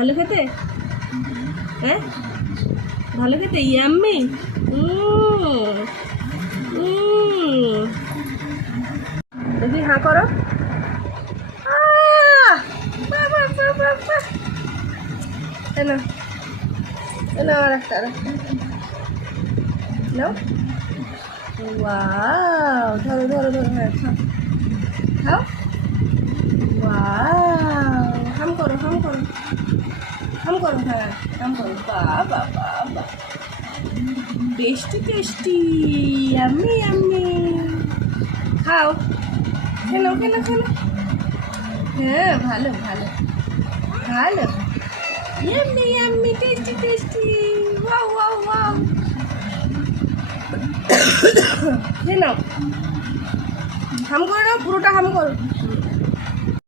ভালো খেতে? হ্যাঁ, ভালো খেতে, ইয়াম্মি। দেখি হাঁ করো। এনো এনো, আর একটা নাও। ওয়াও, ধরো ধরো ধরো, হ্যাঁ খাও খাও। ওয়াও, হাম করো হাম করো হাম করো, হ্যাঁ হাম করো। বাবা বাবা, টেস্টি টেস্টি, ইয়াম্মি ইয়াম্মি। খাও, খেলো খেলো খেলো। হ্যাঁ, ভালো ভালো ভালো, yummy yummy, tasty tasty. Wow wow wow. খেয়ে নাও, হাম করো নাও, পুরোটা হাম করো।